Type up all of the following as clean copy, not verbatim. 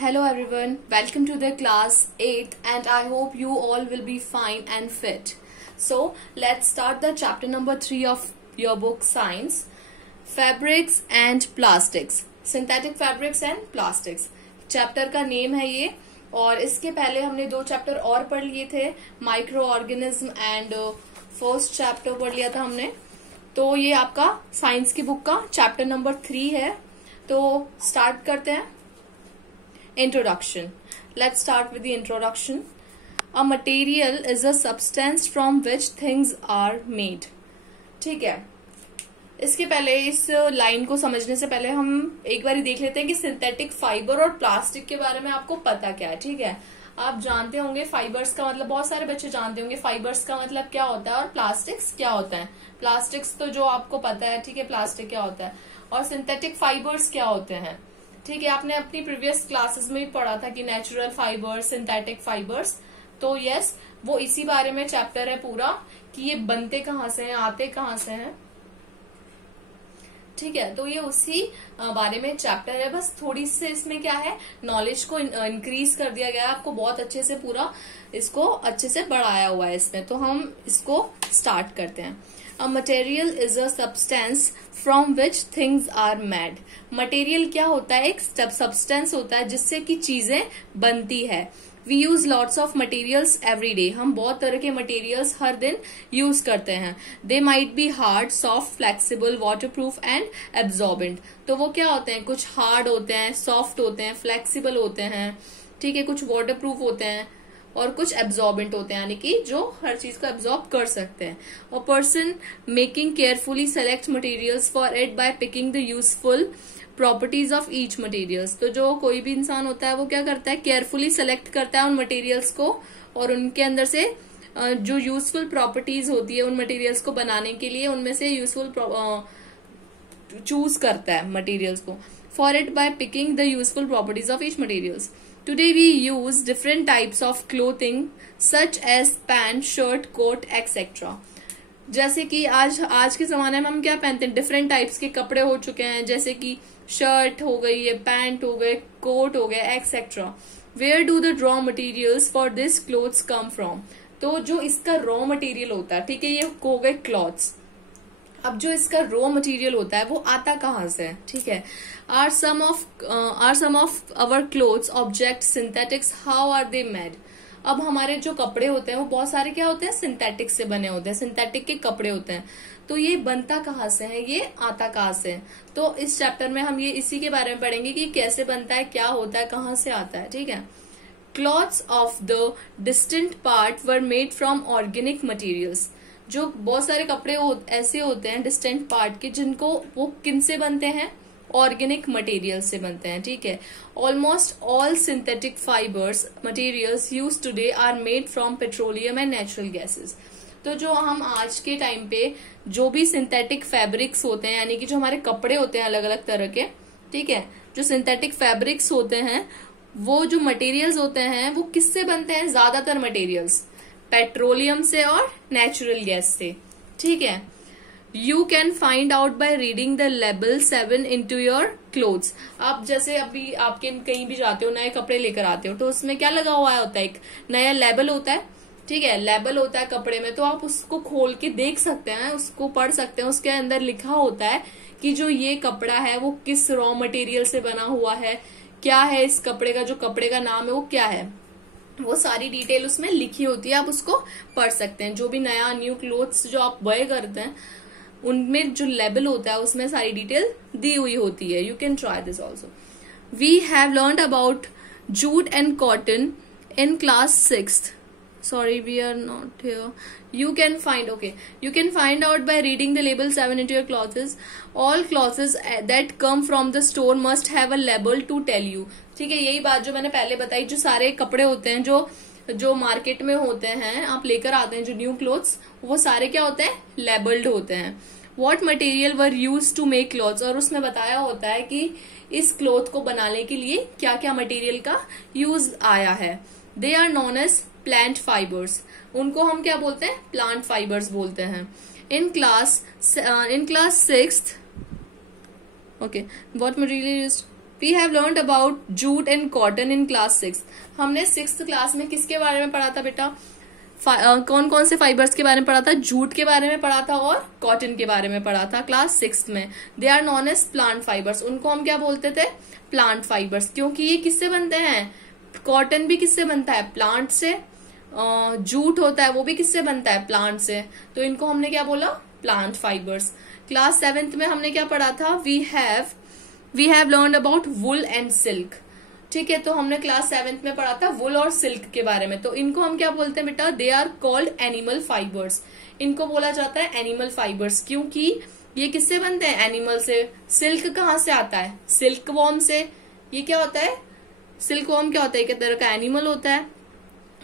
Hello everyone, welcome to the class 8th and I hope you all will be fine and fit. So let's start the chapter number 3 of your book Science, Fabrics and Plastics, Synthetic Fabrics and Plastics. Chapter का name है ये और इसके पहले हमने 2 chapter और पढ़ लिए थे, micro organism and first chapter पढ़ लिया था हमने. तो ये आपका साइंस की बुक का चैप्टर नंबर 3 है. तो स्टार्ट करते हैं. Introduction. Let's start with the introduction. A material is a substance from which things are made. ठीक है. इसके पहले इस लाइन को समझने से पहले हम एक बार देख लेते हैं कि सिंथेटिक फाइबर और प्लास्टिक के बारे में आपको पता क्या है. ठीक है, आप जानते होंगे फाइबर्स का मतलब, बहुत सारे बच्चे जानते होंगे फाइबर्स का मतलब क्या होता है और प्लास्टिक्स क्या होता है. प्लास्टिक्स तो जो आपको पता है, ठीक है, प्लास्टिक क्या होता है और सिंथेटिक फाइबर्स क्या होते हैं. ठीक है, आपने अपनी प्रीवियस क्लासेस में भी पढ़ा था कि नेचुरल फाइबर्स, सिंथेटिक फाइबर्स. तो यस, वो इसी बारे में चैप्टर है पूरा कि ये बनते कहाँ से हैं, आते कहाँ से हैं. ठीक है, तो ये उसी बारे में चैप्टर है. बस थोड़ी सी इसमें क्या है, नॉलेज को इंक्रीज कर दिया गया है. आपको बहुत अच्छे से पूरा इसको अच्छे से बढ़ाया हुआ है इसमें. तो हम इसको स्टार्ट करते हैं. A material is a substance from which things are made. Material क्या होता है? एक substance होता है जिससे कि चीजें बनती है. We use lots of materials every day. हम बहुत तरह के materials हर दिन use करते हैं. They might be hard, soft, flexible, waterproof and absorbent. तो वो क्या होते हैं? कुछ hard होते हैं, soft होते हैं, flexible होते हैं, ठीक है, कुछ waterproof होते हैं और कुछ एब्जॉर्बेंट होते हैं, यानी कि जो हर चीज को एब्जॉर्ब कर सकते हैं. A person making carefully select materials for it by picking the useful properties of each materials. तो जो कोई भी इंसान होता है वो क्या करता है, केयरफुली सेलेक्ट करता है उन मटेरियल्स को और उनके अंदर से जो यूजफुल प्रॉपर्टीज होती है उन मटेरियल्स को बनाने के लिए उनमें से यूजफुल चूज करता है मटेरियल्स को. For it by picking the useful properties of each materials. Today we use different types of clothing such as pant, shirt, coat, etc. जैसे कि आज के जमाने में हम क्या पहनते हैं, डिफरेंट टाइप्स के कपड़े हो चुके हैं, जैसे कि शर्ट हो गई है, पैंट हो गए, कोट हो गया, etcetera. Where do the raw materials for this clothes come from? तो जो इसका रॉ मटेरियल होता है, ठीक है, ये हो गए क्लॉथ्स. अब जो इसका रॉ मटेरियल होता है वो आता कहाँ से है, ठीक है. Are some of our clothes object synthetics, how are they made. अब हमारे जो कपड़े होते हैं वो बहुत सारे क्या होते हैं, सिंथेटिक से बने होते हैं, सिंथेटिक के कपड़े होते हैं. तो ये बनता कहाँ से है, ये आता कहाँ से है. तो इस चैप्टर में हम ये इसी के बारे में पढ़ेंगे कि कैसे बनता है, क्या होता है, कहाँ से आता है. ठीक है. Clothes of the distant part were made from organic materials. जो बहुत सारे कपड़े ऐसे होते हैं डिस्टेंट पार्ट के जिनको वो किन से बनते हैं, ऑर्गेनिक मटेरियल से बनते हैं. ठीक है. Almost all synthetic fibres materials use today are made from petroleum and natural gases. तो जो हम आज के टाइम पे जो भी सिंथेटिक फैब्रिक्स होते हैं, यानी कि जो हमारे कपड़े होते हैं अलग अलग तरह के, ठीक है, जो सिंथेटिक फैब्रिक्स होते हैं वो जो मटेरियल्स होते हैं वो किससे बनते हैं, ज्यादातर मटेरियल्स पेट्रोलियम से और नेचुरल गैस से. ठीक है. You can find out by reading the label 7 into your clothes. आप जैसे अभी आपके कहीं भी जाते हो, नए कपड़े लेकर आते हो, तो उसमें क्या लगा हुआ होता है, एक नया लेबल होता है. ठीक है, लेबल होता है कपड़े में, तो आप उसको खोल के देख सकते हैं, उसको पढ़ सकते हैं. उसके अंदर लिखा होता है कि जो ये कपड़ा है वो किस रॉ मटेरियल से बना हुआ है, क्या है इस कपड़े का, जो कपड़े का नाम है वो क्या है, वो सारी डिटेल उसमें लिखी होती है. आप उसको पढ़ सकते हैं. जो भी नया न्यू क्लोथ्स जो आप बाय करते हैं उनमें जो लेबल होता है उसमें सारी डिटेल दी हुई होती है. You can try this also. We have learned about jute and cotton in class 6th. Sorry, we are not here. You can find out by reading the label 7 into your clothes. All clothes that come from the store must have a label to tell you. ठीक है, यही बात जो मैंने पहले बताई, जो सारे कपड़े होते हैं जो मार्केट में होते हैं, आप लेकर आते हैं जो न्यू क्लोथ्स, वो सारे क्या होते हैं, लेबल्ड होते हैं. What material were used to make clothes, और उसमें बताया होता है कि इस क्लोथ को बनाने के लिए क्या क्या मटेरियल का यूज आया है. They are known as plant fibres. उनको हम क्या बोलते हैं, प्लांट फाइबर्स बोलते हैं. In class 6th, okay, what material used, we have learned about jute and cotton in class 6। हमने 6th क्लास में किसके बारे में पढ़ा था बेटा? कौन कौन से फाइबर्स के बारे में पढ़ा था? जूट के बारे में पढ़ा था और कॉटन के बारे में पढ़ा था क्लास 6 में। They are known as plant fibres. उनको हम क्या बोलते थे? Plant fibres. क्योंकि ये किससे बनते हैं? कॉटन भी किससे बनता है? प्लांट से। जूट होता है वो भी किससे बनता है? प्लांट से। तो इनको हमने क्या बोला? Plant fibres. क्लास 7th में हमने क्या पढ़ा था? We have learned about wool and silk. ठीक है, तो हमने क्लास 7th में पढ़ा था वुल और सिल्क के बारे में। तो इनको हम क्या बोलते हैं बेटा? They are called animal fibres. इनको बोला जाता है एनिमल फाइबर्स, क्योंकि ये किससे बनते हैं? एनिमल से। सिल्क कहाँ से आता है? सिल्क वॉर्म से। ये क्या होता है? सिल्क वॉर्म क्या होता है? एक तरह का एनिमल होता है।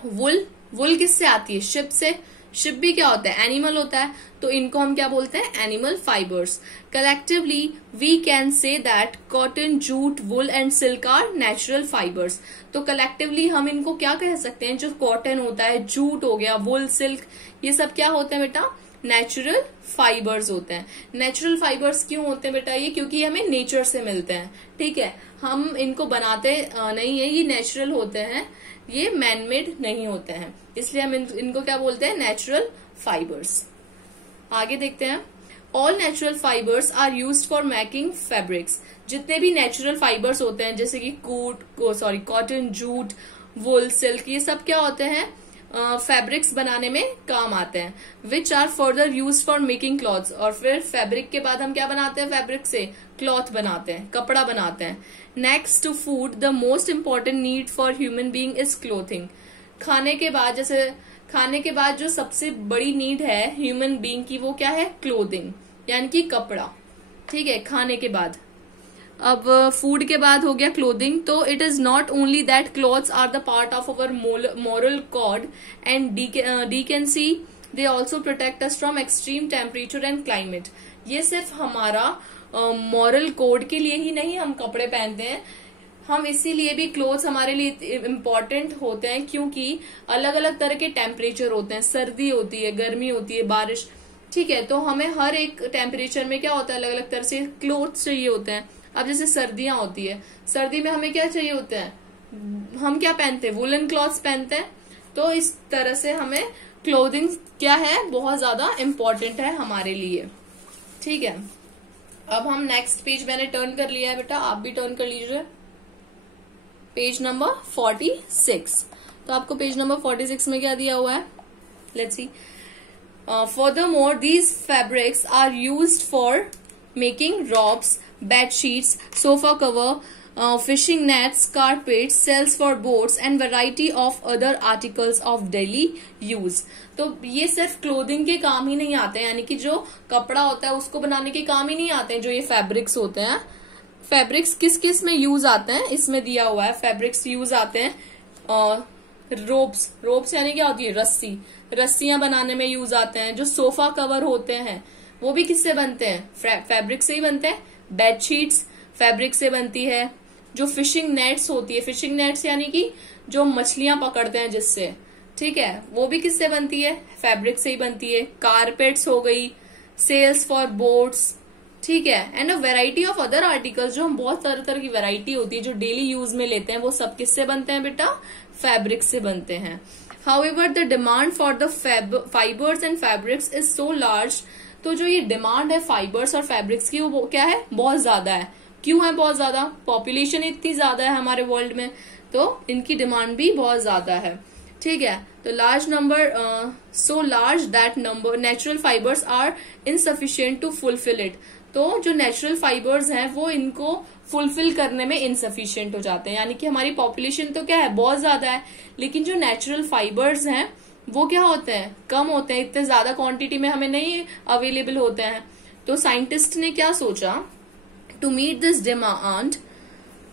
वुल किससे आती है? शिप से। शिप भी क्या होता है? एनिमल होता है। तो इनको हम क्या बोलते हैं? Animal fibres. Collectively we can say that cotton, jute, wool and silk are natural fibres. तो कलेक्टिवली हम इनको क्या कह सकते हैं? जो कॉटन होता है, जूट हो गया, वुल, सिल्क, ये सब क्या होते हैं बेटा? नेचुरल फाइबर्स होते हैं। नेचुरल फाइबर्स क्यों होते हैं बेटा? ये क्योंकि हमें नेचर से मिलते हैं। ठीक है, हम इनको बनाते नहीं है, ये नेचुरल होते हैं, ये मैनमेड नहीं होते हैं, इसलिए हम इनको क्या बोलते हैं? Natural fibres. आगे देखते हैं। All natural fibres are used for making fabrics. जितने भी नेचुरल फाइबर्स होते हैं जैसे कि कॉटन, जूट, वुल, सिल्क, ये सब क्या होते हैं? फैब्रिक्स बनाने में काम आते हैं। Which are further use for making clothes. और फिर फैब्रिक के बाद हम क्या बनाते हैं? फैब्रिक से क्लॉथ बनाते हैं, कपड़ा बनाते हैं। Next to food, the most important need for human being is clothing. खाने के बाद जो सबसे बड़ी नीड है ह्यूमन बीइंग की, वो क्या है? क्लोथिंग, यानी कि कपड़ा। ठीक है, खाने के बाद। अब फूड के बाद हो गया क्लोथिंग। तो it is not only that clothes are the part of our moral code and decency, they also protect us from extreme temperature and climate. ये सिर्फ हमारा मॉरल कोड के लिए ही नहीं हम कपड़े पहनते हैं, हम इसीलिए भी क्लोथ्स हमारे लिए इम्पोर्टेंट होते हैं क्योंकि अलग अलग तरह के टेम्परेचर होते हैं। सर्दी होती है, गर्मी होती है, बारिश। ठीक है, तो हमें हर एक टेम्परेचर में क्या होता है? अलग अलग तरह से क्लोथ्स चाहिए होते हैं। अब जैसे सर्दियां होती है, सर्दी में हमें क्या चाहिए होते हैं? हम क्या पहनते हैं? वुलन क्लॉथ्स पहनते हैं। तो इस तरह से हमें क्लोथिंग क्या है? बहुत ज्यादा इम्पोर्टेंट है हमारे लिए। ठीक है, अब हम नेक्स्ट पेज मैंने टर्न कर लिया है बेटा, आप भी टर्न कर लीजिए। Page number 46। तो आपको पेज नंबर 46 में क्या दिया हुआ है? Let's see. Furthermore, these fabrics are used for making robes, bed sheets, sofa cover, fishing nets, carpets, sails for boats and variety of other articles of daily use. तो ये सिर्फ क्लोथिंग के काम ही नहीं आते हैं, यानी कि जो कपड़ा होता है उसको बनाने के काम ही नहीं आते हैं जो ये फैब्रिक्स होते हैं। फैब्रिक्स किस किस में यूज आते हैं इसमें दिया हुआ है। फैब्रिक्स यूज आते हैं रोप्स यानी क्या होती है? रस्सियां बनाने में यूज आते हैं। जो सोफा कवर होते हैं वो भी किससे बनते हैं? फैब्रिक से ही बनते हैं। बेडशीट्स फैब्रिक से बनती है। जो फिशिंग नेट्स होती है, फिशिंग नेट्स यानी कि जो मछलियां पकड़ते हैं जिससे, ठीक है, वो भी किससे बनती है? फैब्रिक से ही बनती है। कारपेट्स हो गई, सेल्स फॉर बोट्स, ठीक है, and a variety of other articles. जो हम बहुत तरह की वेराइटी होती है जो डेली यूज में लेते हैं, वो सब किससे बनते हैं बेटा? फैब्रिक से बनते हैं। However, the demand for the fibers and fabrics is so large। तो जो ये डिमांड है फाइबर्स और फैब्रिक्स की वो क्या है? बहुत ज्यादा है। क्यों है बहुत ज्यादा? पॉपुलेशन इतनी ज्यादा है हमारे वर्ल्ड में, तो इनकी डिमांड भी बहुत ज्यादा है। ठीक है, तो large number, so large that number natural fibres are insufficient to fulfil it. तो जो नेचुरल फाइबर्स हैं वो इनको फुलफिल करने में इनसफिशिएंट हो जाते हैं, यानी कि हमारी पॉपुलेशन तो क्या है? बहुत ज्यादा है, लेकिन जो नेचुरल फाइबर्स हैं वो क्या होते हैं? कम होते हैं, इतने ज्यादा क्वांटिटी में हमें नहीं अवेलेबल होते हैं। तो साइंटिस्ट ने क्या सोचा? To meet this demand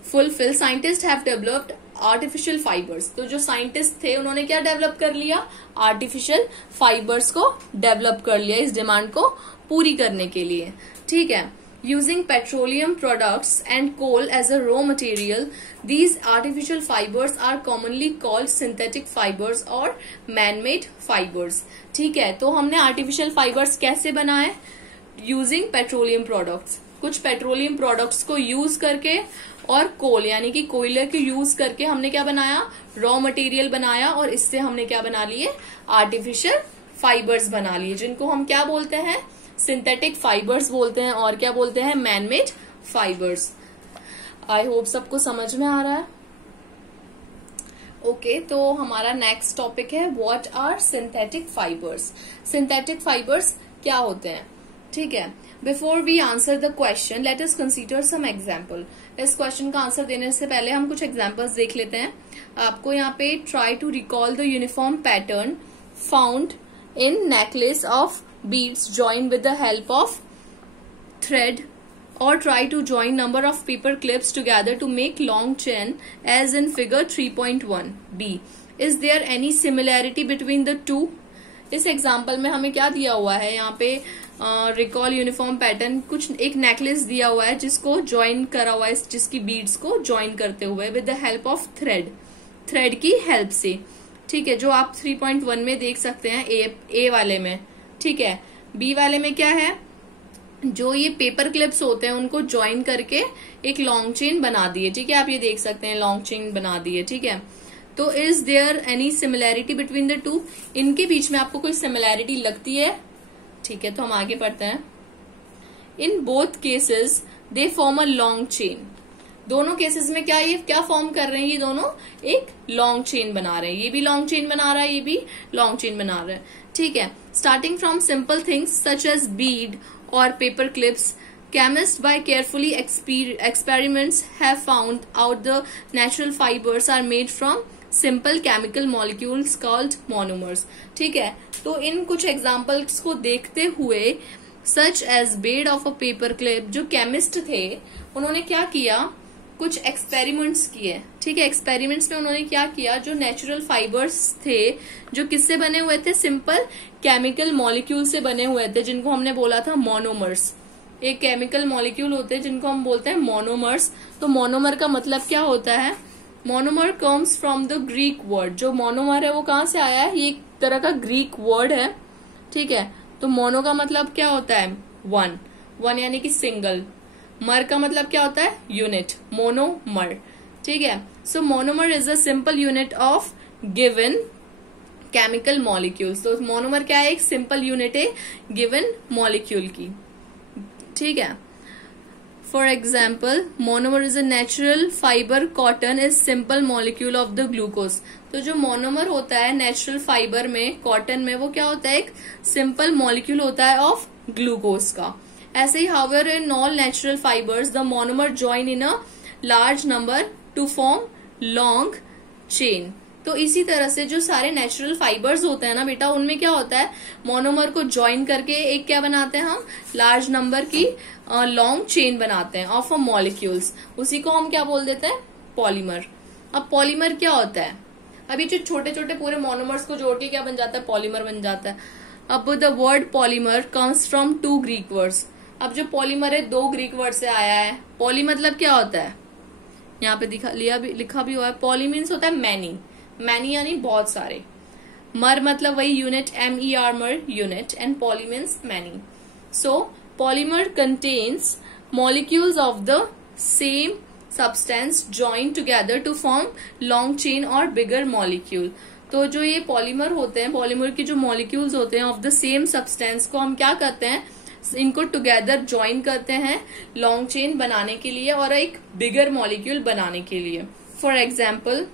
fulfil, scientist have developed artificial fibres. तो जो साइंटिस्ट थे उन्होंने क्या डेवलप कर लिया? आर्टिफिशियल फाइबर्स को डेवलप कर लिया इस डिमांड को पूरी करने के लिए। ठीक है, using petroleum products and coal as a raw material, these artificial fibers are commonly called synthetic fibers or man-made fibers। ठीक है, तो हमने artificial fibers कैसे बनाए? using petroleum products। कुछ पेट्रोलियम प्रोडक्ट्स को यूज करके और कोल यानी कि कोयले को यूज करके हमने क्या बनाया, रॉ मटेरियल बनाया, और इससे हमने क्या बना लिए, आर्टिफिशियल फाइबर्स बना लिए, जिनको हम क्या बोलते हैं, सिंथेटिक फाइबर्स बोलते हैं, और क्या बोलते हैं, मैनमेड फाइबर्स। आई होप सबको समझ में आ रहा है। ओके, तो हमारा नेक्स्ट टॉपिक है what are synthetic fibres. Synthetic fibres क्या होते हैं, ठीक है। Before we answer the question let us consider some example. इस क्वेश्चन का आंसर देने से पहले हम कुछ एग्जाम्पल्स देख लेते हैं। आपको यहाँ पे try to recall the uniform pattern found in necklace of beads join with the help of thread, or try to join number of paper clips together to make long chain as in figure 3.1 B. Is there any similarity between the two? इस example में हमें क्या दिया हुआ है, यहाँ पे recall uniform pattern, कुछ एक नेकलेस दिया हुआ है जिसको ज्वाइन करा हुआ है, जिसकी बीड्स को ज्वाइन करते हुए with the help of thread की हेल्प से, ठीक है, जो आप 3.1 में देख सकते हैं ए वाले में, ठीक है। बी वाले में क्या है, जो ये पेपर क्लिप्स होते हैं उनको ज्वाइन करके एक लॉन्ग चेन बना दिए, ठीक है, आप ये देख सकते हैं लॉन्ग चेन बना दिए, ठीक है। तो is there any similarity between the two, इनके बीच में आपको कोई सिमिलैरिटी लगती है, ठीक है। तो हम आगे पढ़ते हैं। In both cases they form a long chain. दोनों केसेस में क्या ये क्या फॉर्म कर रहे हैं, ये दोनों एक लॉन्ग चेन बना रहे हैं, ये भी लॉन्ग चेन बना रहा है, ये भी लॉन्ग चेन बना रहा है, ठीक है। Starting from simple things such as bead or paper clips, chemists by carefully experiments have found out the natural fibers are made from simple chemical molecules called monomers, ठीक है। तो इन कुछ एग्जाम्पल्स को देखते हुए such as bead of a paper clip, जो chemist थे उन्होंने क्या किया, कुछ एक्सपेरिमेंट्स किए, ठीक है। एक्सपेरिमेंट्स में उन्होंने क्या किया, जो नेचुरल फाइबर्स थे जो किससे बने हुए थे, सिंपल केमिकल मॉलिक्यूल से बने हुए थे, जिनको हमने बोला था मोनोमर्स। एक केमिकल मॉलिक्यूल होते हैं जिनको हम बोलते हैं मोनोमर्स। तो मोनोमर का मतलब क्या होता है, monomer comes from the Greek word. जो मोनोमर है वो कहाँ से आया है, ये एक तरह का ग्रीक वर्ड है, ठीक है। तो मोनो का मतलब क्या होता है, वन यानी कि सिंगल। मर का मतलब क्या होता है, यूनिट, मोनोमर, ठीक है। So monomer is a simple unit of given chemical molecules. तो मोनोमर क्या है, एक सिंपल यूनिट है गिवन मॉलिक्यूल की, ठीक है। For example monomer is a natural fibre cotton is simple molecule of the glucose. तो जो मोनोमर होता है नेचुरल फाइबर में, कॉटन में, वो क्या होता है, एक सिंपल मॉलिक्यूल होता है ऑफ ग्लूकोज का। ऐसे ही however in all natural fibers the monomer join in a large number to form long chain। तो इसी तरह से जो सारे नेचुरल फाइबर्स होते हैं ना बेटा, उनमें क्या होता है, मोनोमर को ज्वाइन करके एक क्या बनाते हैं हम, लार्ज नंबर की लॉन्ग चेन बनाते हैं ऑफ अ मॉलिक्यूल्स। उसी को हम क्या बोल देते हैं, पॉलीमर। अब पॉलीमर क्या होता है, अभी जो छोटे छोटे पूरे मोनोमर्स को जोड़ के क्या बन जाता है, पॉलीमर बन जाता है। अब the word polymer comes from 2 Greek words. अब जो पॉलीमर है 2 ग्रीक वर्ड से आया है। पॉली मतलब क्या होता है, यहाँ पे लिखा भी हुआ है, पॉली मीन्स होता है मैनी यानी बहुत सारे। मर मतलब वही unit, MER mer unit, and poly means many. So polymer contains molecules of the same substance join together to form long chain और बिगर मॉलिक्यूल। तो जो ये पॉलीमर होते हैं, पॉलीमर की जो मॉलिक्यूल्स होते हैं ऑफ द सेम सब्सटेंस को हम क्या करते हैं, इनको टुगेदर ज्वाइन करते हैं लॉन्ग चेन बनाने के लिए और एक बिगर मॉलिक्यूल बनाने के लिए। For example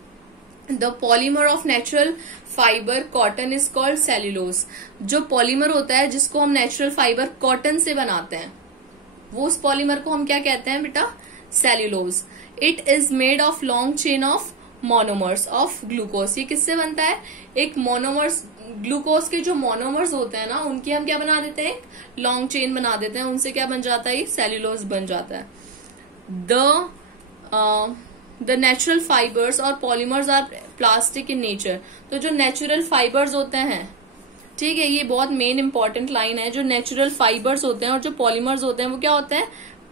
the polymer of natural fibre cotton is called cellulose. जो पॉलीमर होता है जिसको हम नेचुरल फाइबर कॉटन से बनाते हैं, वो उस पॉलीमर को हम क्या कहते हैं बेटा, cellulose. It is made of long chain of monomers of glucose. ये किससे बनता है, एक मोनोमर्स, ग्लूकोज के जो मोनोमर्स होते हैं ना, उनकी हम क्या बना देते हैं, लॉन्ग चेन बना देते हैं, उनसे क्या बन जाता है, सेल्यूलोज बन जाता है। द नेचुरल फाइबर्स और polymers are plastic in nature. तो जो नेचुरल फाइबर्स होते हैं, ठीक है, ये बहुत मेन इंपॉर्टेंट लाइन है, जो नेचुरल फाइबर्स होते हैं और जो पॉलीमर्स होते हैं वो क्या होते हैं,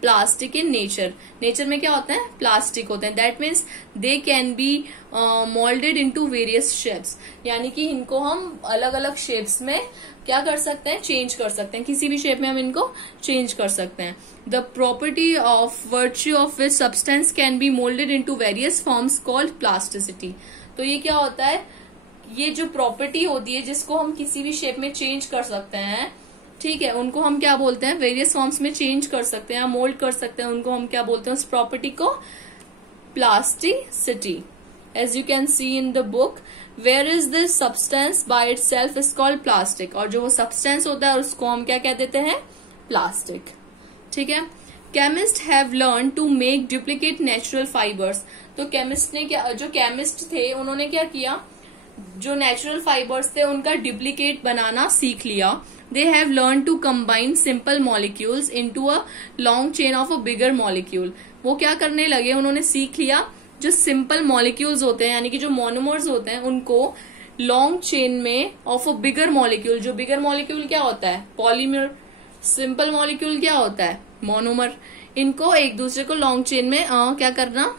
प्लास्टिक इन नेचर। नेचर में क्या होता है, प्लास्टिक होते हैं। That means they can be moulded into various shapes, यानी कि इनको हम अलग अलग शेप्स में क्या कर सकते हैं, चेंज कर सकते हैं। किसी भी शेप में हम इनको चेंज कर सकते हैं। The property of virtue of which substance can be moulded into various forms called plasticity. तो ये क्या होता है, ये जो प्रॉपर्टी होती है जिसको हम किसी भी शेप में चेंज कर सकते हैं, ठीक है, उनको हम क्या बोलते हैं, वेरियस फॉर्म्स में चेंज कर सकते हैं, मोल्ड कर सकते हैं, उनको हम क्या बोलते हैं, उस प्रॉपर्टी को plasticity. As you can see in the book, where is this substance by itself is called plastic. और जो वो सब्सटेंस होता है उसको हम क्या कह देते हैं, प्लास्टिक। ठीक है। Chemist have learn to make duplicate natural fibres. तो केमिस्ट ने क्या, जो केमिस्ट थे उन्होंने क्या किया, जो नेचुरल फाइबर्स थे उनका डुप्लीकेट बनाना सीख लिया। They have learn to combine simple molecules into a long chain of a bigger molecule. वो क्या करने लगे, उन्होंने सीख लिया जो सिंपल मॉलिक्यूल्स होते हैं, यानी कि जो मोनोमर्स होते हैं, उनको लॉन्ग चेन में ऑफ अ बिगर मॉलिक्यूल। जो बिगर मॉलिक्यूल क्या होता है, पॉलीमर। सिंपल मॉलिक्यूल क्या होता है, मोनोमर। इनको एक दूसरे को लॉन्ग चेन में क्या करना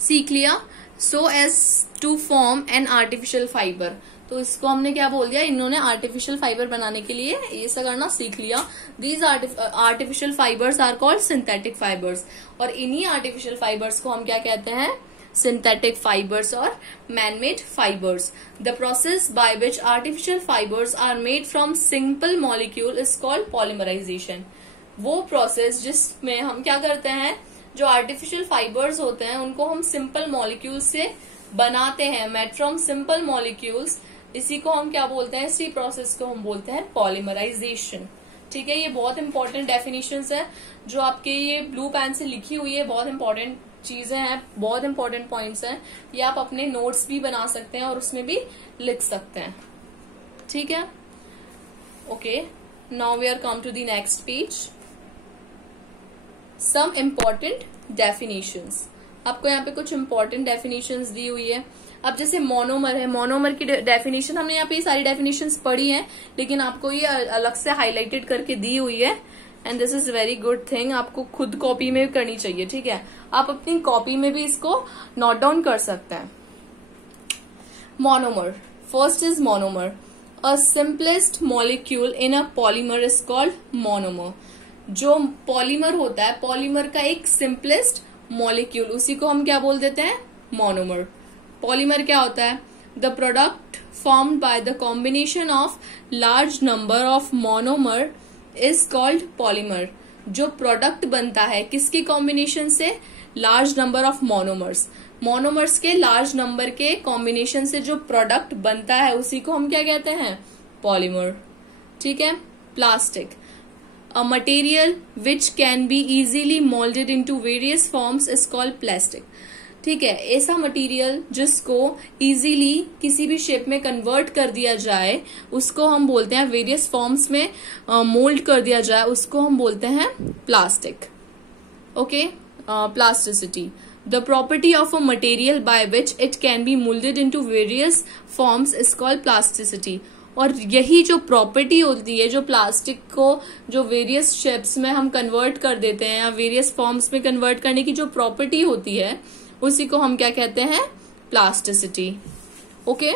सीख लिया, so as to form an artificial fibre. तो इसको हमने क्या बोल दिया, इन्होंने आर्टिफिशियल फाइबर बनाने के लिए ये सब करना सीख लिया। These artificial fibres are called synthetic fibres. और इन्हीं आर्टिफिशियल फाइबर्स को हम क्या कहते हैं, सिंथेटिक फाइबर्स और manmade fibres. The process by which artificial fibres are made from simple molecule is called polymerization. वो प्रोसेस जिसमें हम क्या करते हैं, जो आर्टिफिशियल फाइबर्स होते हैं उनको हम सिंपल मॉलिक्यूल से बनाते हैं, मेड फ्रॉम सिंपल मॉलिक्यूल्स। इसी को हम क्या बोलते हैं, इसी प्रोसेस को हम बोलते हैं पॉलीमराइजेशन। ठीक है। ये बहुत इंपॉर्टेंट डेफिनेशंस है जो आपके ये ब्लू पेन से लिखी हुई है, बहुत इंपॉर्टेंट चीजें हैं, बहुत इंपॉर्टेंट पॉइंट्स हैं। ये आप अपने नोट्स भी बना सकते हैं और उसमें भी लिख सकते हैं। ठीक है। Okay, now we are come to the next page. Some important definitions. आपको यहाँ पे कुछ इम्पोर्टेंट डेफिनेशंस दी हुई है। अब जैसे मोनोमर है, मोनोमर की डेफिनेशन हमने यहाँ पे सारी डेफिनेशंस पढ़ी हैं, लेकिन आपको ये अलग से हाईलाइटेड करके दी हुई है। And this is very good thing, आपको खुद कॉपी में करनी चाहिए। ठीक है, आप अपनी कॉपी में भी इसको नोट डाउन कर सकते हैं। Monomer, first is monomer, a simplest molecule in a polymer is called monomer. जो पॉलीमर होता है, पॉलीमर का एक सिंपलेस्ट मॉलिक्यूल, उसी को हम क्या बोल देते हैं, मोनोमर। पॉलीमर क्या होता है, the product formed by the combination of large number of monomer is called polymer. जो प्रोडक्ट बनता है किसकी कॉम्बिनेशन से, large number of monomers. Monomers के लार्ज नंबर के कॉम्बिनेशन से जो प्रोडक्ट बनता है उसी को हम क्या कहते हैं, पॉलीमर। ठीक है। Plastic, a material which can be easily molded into various forms is called plastic। ठीक है, ऐसा मटेरियल जिसको इजीली किसी भी शेप में कन्वर्ट कर दिया जाए उसको हम बोलते हैं, वेरियस फॉर्म्स में मोल्ड कर दिया जाए उसको हम बोलते हैं plastic. Okay, plasticity, the property of a material by which it can be moulded into various forms is called plasticity. और यही जो प्रॉपर्टी होती है, जो प्लास्टिक को जो वेरियस शेप्स में हम कन्वर्ट कर देते हैं या वेरियस फॉर्म्स में कन्वर्ट करने की जो प्रॉपर्टी होती है उसी को हम क्या कहते हैं, प्लास्टिसिटी। ओके।